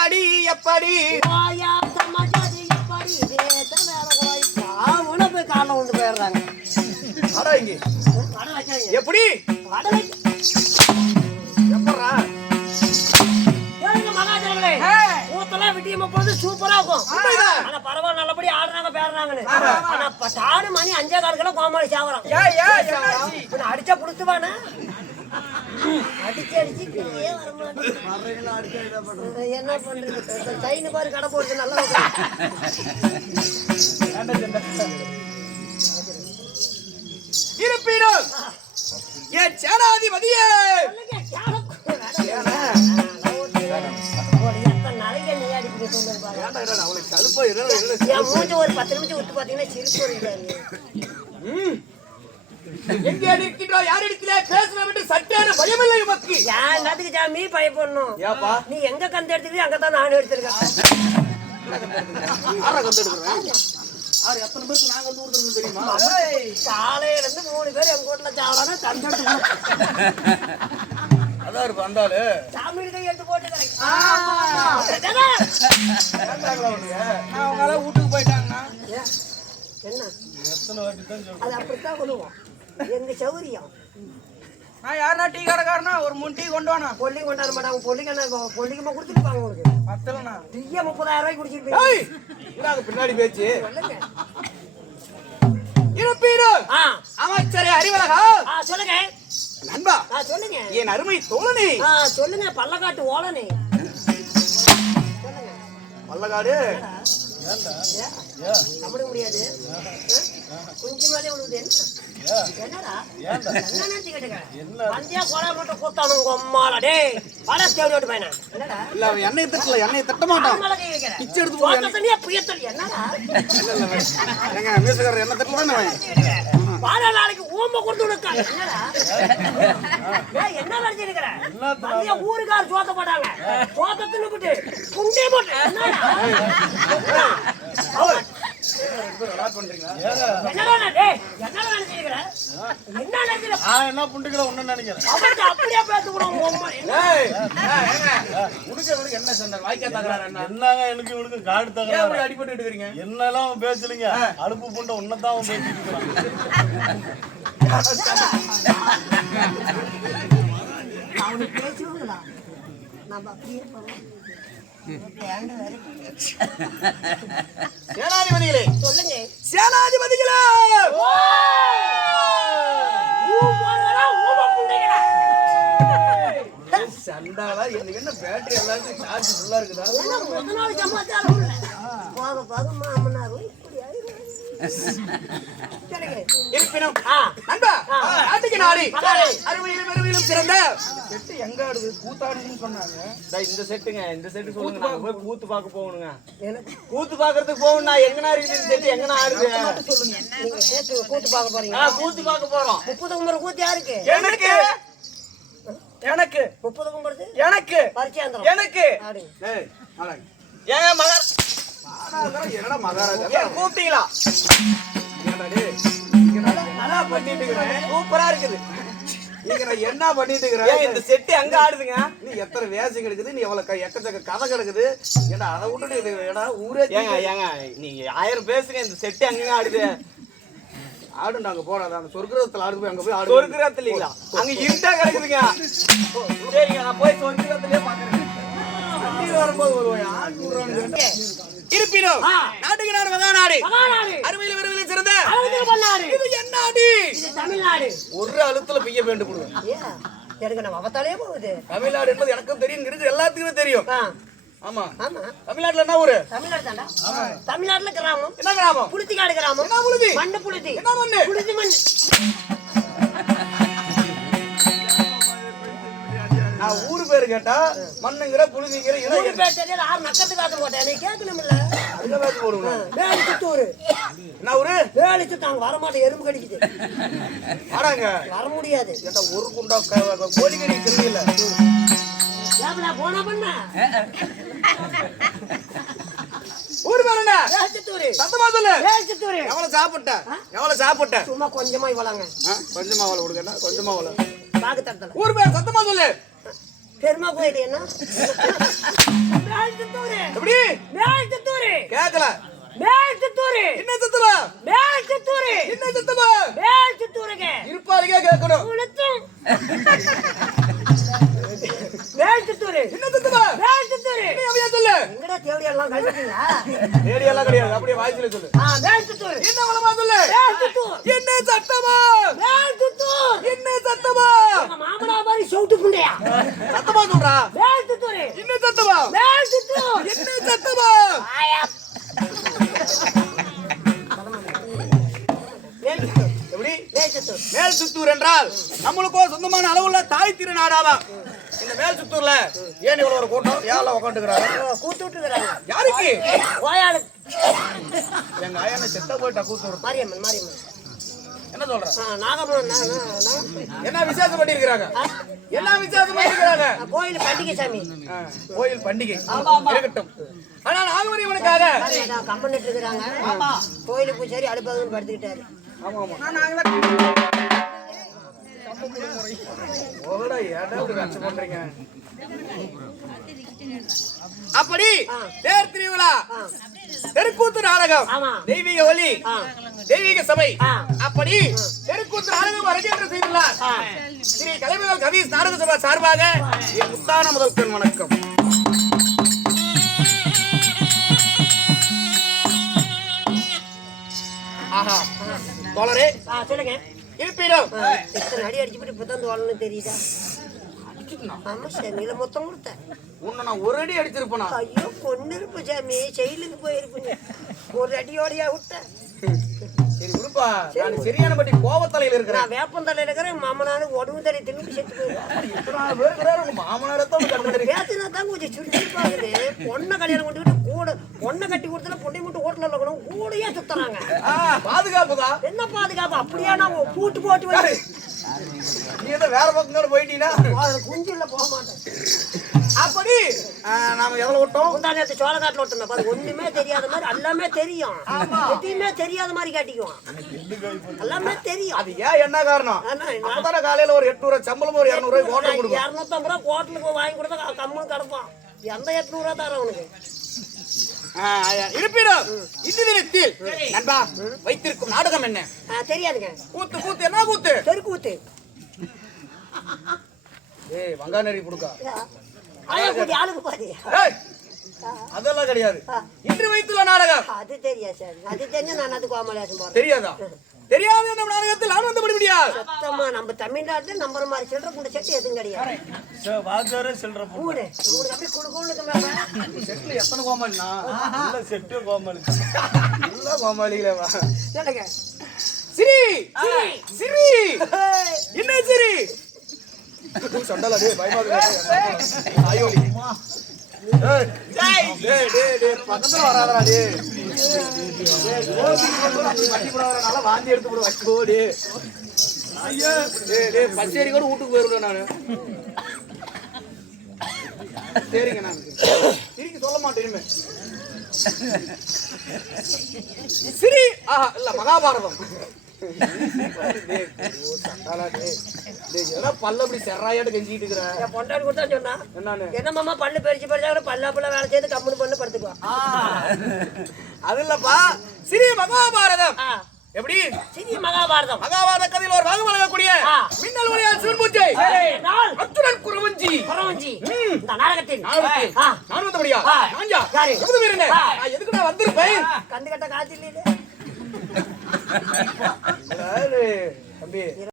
எப்படி எப்படி உணவு காலம் கொண்டு போயிடுறாங்க. எப்படி எப்படா மகாஜனங்களே ஊத்தெல்லாம் விட்டியமா போது சூப்பரா இருக்கும். ஆனா பரவாயில்ல நல்லபடி ஆடுறாங்க பேடுறாங்கன்னு. ஆனா தாடு மணி 5:15 கோமாளி சாவறான். அடிச்சா புடிச்சுவானா அடிச்சு அடிச்சு என்ன பண்றது? சைனு பாரு கடை போட்டு நல்லா இருப்பீரும் என் சேனாதிபதியே ஒரு 10 நிமிஷம் விட்டு பாத்தீங்கன்னா சிரிப்பு. எங்க இருக்கின்றோம் யார் இடத்துல பேசணும் என்று சட்டேன பயமில்லை உமக்கு. எல்லாத்துக்கு ஜாமி பயப்படணும். நீ எங்க கந்து எடுத்துக்கிறியோ அங்கதான் நானும் எடுத்திருக்கேன். காலையில இருந்து 3 பேர் எங்க வீட்டுல சாவறாங்க. கந்து வந்தாலு சாமி கை எடுத்து போட்டு வீட்டுக்கு போயிட்டாங்கன்னா என்ன அது அப்படித்தான் சொல்லுவோம். எங்க சௌரியம் நான் யாருன்னா டீ கடைக்காரனா ஒரு 3 டீ கொண்டு வானா. பொல்லி கொண்டாட மாட்டாங்க. பொல்லிக்கமா கொடுத்துருப்பாங்க உங்களுக்கு. பத்தலனா டீயா 30,000 ரூபாய்க்கு குடிச்சிருப்பீங்க. பின்னாடி பேச்சு இருப்பீரோ அமைச்சரே அறிவழகா. சொல்லுங்க நண்பா. சொல்லுங்க என் அருமை தோழனே. சொல்லுங்க பள்ளக்காட்டு ஓலனே. சொல்லுங்க பள்ளக்காடு நம்ப முடியாது. கொஞ்சமாதே உழுவுது. என்னடா என்ன நினைச்சு கேட்டுக்க? வந்தியா கொலை மட்டும் கூத்தானு உங்க அம்மாடா. டேய் பல தேடி ஓட்டு பையனா. என்னடா இல்ல அவன் எண்ணெய் தட்டல எண்ணெய் தட்ட மாட்டான். பிச்சை எடுத்து போய் தண்ணியா புயத்தல். என்னடா எங்க மீசக்காரர் எண்ணெய் தட்டல தானே அவன். வாடா நாளைக்கு ஊம்ப கொண்டு விடுக்கா. என்னடா டேய் என்ன நினைச்சிருக்கற? வந்தியா ஊருக்கார சோத்த போட்டாங்க. சோத்த தின்னுட்டு குண்டே போட்டு. என்னடா என்ன புண்டுகிற ஒண்ணு நினைக்கிறேன். அப்படியே பேசுறோம். என்ன சொன்ன வாய்க்கா தகராறு என்னங்க எனக்கு இவனுக்கு காடு தகராறு அடிபட்டு இருக்கிறீங்க. என்னெல்லாம் பேசலீங்க. அடுப்பு புண்டை ஒன்னதான் பேசிட்டு இருக்கிறான். அவனுக்கு பேசுவாங்களா? நம்ம அப்படியே சேனாதிபதிகளே சொல்லுங்க. சேனாதிபதிகளே சண்டாளா இன்னைக்கு என்ன பேட்டரி எல்லாரும் சார்ஜ் ஃபுல்லா இருக்குதா? முதல் நாள் சமாச்சாரம் இல்ல. போக போக மாமனார் இருப்பினும் நண்பா நாட்டுக்கு நாடி அறுவையிலும் பெருமையிலும் சிறந்த செட்டு எங்க ஆடுது கூத்தாடுதுன்னு சொன்னாங்க. இந்த செட்டுங்க இந்த செட்டு சொல்லுங்க. நாங்க போய் கூத்து பார்க்க போகணுங்க. கூத்து பார்க்கறதுக்கு போகணும். நான் எங்கனா இருக்குது இந்த செட்டு எங்கனா ஆடுது சொல்லுங்க. நீங்க கூத்து பார்க்க போறீங்க? கூத்து பார்க்க போறோம். 30 கும்பர் கூத்து யாருக்கு? எனக்கு எனக்கு 30 கும்பறது எனக்கு பரிச்சேந்திரம் எனக்கு. ஏய் ஏங்க மகர் என்னடா மகாராஜா கூப்பிட்டீங்களா? நல்லா பண்ணிட்டு இருக்கிறேன். சூப்பரா இருக்குது. நீங்க நான் என்ன பண்ணிட்டு இருக்கிறேன்? இந்த செட்டு எங்க ஆடுதுங்க? நீ எத்தனை வேஷம் கிடக்குது? நீ எவ்வளவு எக்கச்சக்க கதை கிடக்குது. ஏன்னா அதை விட்டுட்டு ஏன்னா ஊரே ஏங்க ஏங்க நீங்க 1000 பேசுங்க. இந்த செட்டு எங்க ஆடுது? ஆடு நாங்க போறாத அந்த சொர்க்கரத்துல ஆடு போய் அங்க போய் ஆடு. சொர்க்கரத்துல இல்லீங்களா? அங்க இருட்டா கிடக்குதுங்க. சரிங்க நான் போய் சொர்க்கரத்திலே பாக்குறேன். வண்டி வரும்போது வருவாயா? இருப்பினும் நாட்டுக்கு நாடு மகாநாடு அருமையில விரைவில் சிறந்த இது என்ன நாடு? இது தமிழ்நாடு. ஒரு அழுத்துல பெய்ய வேண்டும் போடுவேன். எனக்கு நம்ம அவத்தாலே போகுது. தமிழ்நாடு என்பது எனக்கும் தெரியும். இருக்கு எல்லாத்துக்குமே தெரியும். ஆமா ஆமா. தமிழ்நாட்டுல என்ன ஊரு? தமிழ்நாடு தான்டா. தமிழ்நாட்டுல கிராமம். என்ன கிராமம்? புளுத்திக்காடு கிராமம். என்ன புளுதி? மண்ணு புளுதி. என்ன மண்ணு? புளுதி மண். நான் ஊரு பேரு கேட்டா மண்ணுங்கிற புழுதிங்கிற ஊரு பேர் தெரியல. யார் நக்கத்துக்கு ஆத்த போட்டேன். நீ கேட்கணும்ல. அதுல பேச்சு போடுங்க. வேலி சுத்தூரு. என்ன ஊரு? வேலி சுத்தாங்க. வர மாட்டேன். எறும்பு கடிக்குது. வராங்க. வர முடியாது. கேட்டா ஒரு குண்டா கோழிக்கறி தெரியல. ஏப்ல போனா பண்ண. ஊரு பேர் என்ன? வேலி சத்தமா சொல்லு. வேலி சுத்தூரு. எவ்வளவு சாப்பிட்ட? எவ்வளவு சாப்பிட்ட? சும்மா கொஞ்சமா இவளாங்க. கொஞ்சமா அவளை கொடுக்கணும். கொஞ்சமா அவளை பாக்கு தட்டல. ஊர் பேர் சத்தமா சொல்லு. பெருமா கோயில் என்ன மேல் சித்தூர் எப்படி மேல் சித்தூர் கேக்கல மேல் சித்தூர் என்ன சத்தமா மேல் சித்தூர் என்ன சத்தமா மேல் சித்தூருங்க இருப்பாருக்கே கேட்கணும் உளுத்தும் மேல் சித்தூர் என்ன சத்தமா மேல் சித்தூர் என்ன அப்படியே சொல்லு எங்கடா தேவடி எல்லாம் கழிச்சிட்டீங்களா ரேடியோ எல்லாம் கிடையாது அப்படியே வாய்ஸ்ல சொல்லு மேல் சித்தூர் என்ன வளமா சொல்லு மேல் சித்தூர் என்ன சத்தமா மேல் சித்தூர் என்ன சத்தமா எங்க மாமனா மாதிரி சவுட்டு புண்டையா சத்தமா சொல்றா மேல் சித்தூர் என்ன சத்தமா மேல் சித்தூர் என்ன சத்தமா ஆயா எப்படி மேல் சித்தூர் மேல் சித்தூர் என்றால் நம்மளுக்கோ சொந்தமான அளவுள்ள தாய் திருநாடாவா இந்த மேல் சித்தூர்ல ஏன் இவ்வளவு ஒரு கூட்டம் ஏன் உட்காந்துக்கிறாங்க கூத்து விட்டுக்கிறாங்க யாருக்கு ஓயாளு எங்க ஆயான செத்த போயிட்டா கூத்தூர் மாரியம்மன் மாரியம்மன் என்ன சொல்ற நாகம்மன் என்ன விசேஷம் பண்ணிருக்கிறாங்க என்ன விசேஷம் பண்ணிருக்கிறாங்க கோயில் பண்டிகை சாமி கோயில் பண்டிகை இருக்கட்டும் ஆனா நாகமரியம்மனுக்காக கம்மன் இருக்கிறாங்க கோயிலுக்கு பூசாரி அடுப்பாக படுத்துக்கிட்டாரு ஆமா ஆமா ஓடா ஏடா இப்படி கஷ்டம் பண்றீங்க அப்படி தேர் திருவிழா தெருக்கூத்து நாடகம் ஆமா. தெய்வீக ஒலி தெய்வீக சபை அப்படி தெருக்கூத்து நாடகம் அரங்கேற்றம் செய்துள்ளார் ஸ்ரீ கலைமகள் கவிஸ் நாடக சபா சார்பாக என் முத்தான முதல்வன் வணக்கம். ஆஹா தோழரே சொல்லுங்க இருப்பிடம் இத்தனை அடி அடிச்சுட்டு இப்பதான் தோழன்னு தெரியுதா ஆமா சாமியில மொத்தம் கொடுத்தேன் உன்னை நான் ஒரு அடி அடிச்சிருப்பேனா ஐயோ பொண்ணு இருப்பு சாமி செயலுக்கு போயிருப்பீங்க ஒரு அடியோடையா விட்டேன் சரி விடுப்பா நான் சரியான பட்டி கோவத்தலையில இருக்கிறேன் நான் வேப்பந்தலையில இருக்கிறேன் மாமனாரு உடம்பு தலை தின்னு செத்து போயிருக்கேன் மாமனாரத்தான் பேசுனா தான் கொஞ்சம் சுருப்பாகுது பொண்ணை கல்யாணம் கொண்டுக்கிட்டு கூட பொண்ணை கட்டி கொடுத்தல பொண்ணை மட்டும் ஹோட்டல்ல கூட கூடையே சுத்துறாங்க பாதுகாப்புதா என்ன பாதுகாப்பு அப்படியே நான் பூட்டு போட்டு வந்து நீ ஏதோ வேற பக்கம் போயிட்டீங்கன்னா குஞ்சுல போக மாட்டேன் அப்படி நாம எவ்வளவு விட்டோம் முந்தா நேரத்து சோளக்காட்டுல விட்டோம் பாரு ஒண்ணுமே தெரியாத மாதிரி எல்லாமே தெரியும் எதையுமே தெரியாத மாதிரி காட்டிக்குவான் எல்லாமே தெரியும் அது ஏன் என்ன காரணம் அப்பதானே காலையில ஒரு 800 சம்பளம் ஒரு 200 ரூபாய் ஹோட்டல் கொடுக்கும் 250 ரூபாய் ஹோட்டலுக்கு வாங்கி கொடுத்தா கம்முன்னு கிடப்பான் எந்த 800 ரூபாய் தர அவனுக்கு இருப்பிடம் இந்த தினத்தில் நண்பா வைத்திருக்கும் நாடகம் என்ன தெரியாதுங்க கூத்து கூத்து என்ன கூத்து தெருக்கூத்து ஏய் வங்கானரி புடுக்கா ஆளுக்கு பாரு அதெல்லாம் கிடையாது இன்று வைத்துள்ள நாடகம் அது தெரியாது சார் அது தெரிஞ்சு நான் அது கோமலேசம் போறேன் தெரியாதா தெரியாத நம்ம நாடகத்தில் நான் வந்து முடியாது சத்தமா நம்ம தமிழ்நாட்டில் நம்புற மாதிரி சில்லற கூட செட்டு எதுவும் கிடையாது வாஜாரே சில்லற கூடு கூடு அப்படியே குடு குடுக்கு மேல செட்ல எத்தனை கோமாளினா இல்ல செட்டு கோமாளி நல்ல கோமாளிகளே வா சொல்லுங்க சிரி சிரி என்ன சிரி சண்டல டேய் பயமாகுது ஆயோலி டேய் டேய் டேய் பக்கத்துல வராதடா டேய் வண்டி போறவர நல்லா வாந்தி எடுத்து போடு வச்சோடி ஐயா டேய் டேய் பச்சேரி கூட வீட்டுக்கு போயிடுறேன் நானு சரிங்க நான் சிரிக்கு சொல்ல மாட்டேன் இனிமே சிரி ஆஹா இல்ல மகாபாரதம் பல்ல அப்படி செராயாட்டு கெஞ்சிட்டு இருக்கிற என் பொண்டாட்டி கொடுத்தா சொன்னா என்னன்னு என்ன மாமா பல்லு பெருச்சு பெருச்சா பல்லா பல்ல வேலை செய்து கம்முனு பண்ணு படுத்துக்குவான் அது இல்லப்பா சிறி மகாபாரதம் எப்படி சிறிய மகாபாரதம் மகாபாரத கதையில் ஒரு பாகம் வழங்கக்கூடிய மின்னல் ஒளியால் சிவன்பூஜை அத்துடன் குறவஞ்சி இந்த நாடகத்தில் நான் வந்தபடியா நான்ஜா எதுக்குடா வந்திருப்பேன் கண்டு கட்ட காய்ச்சல் தம்பி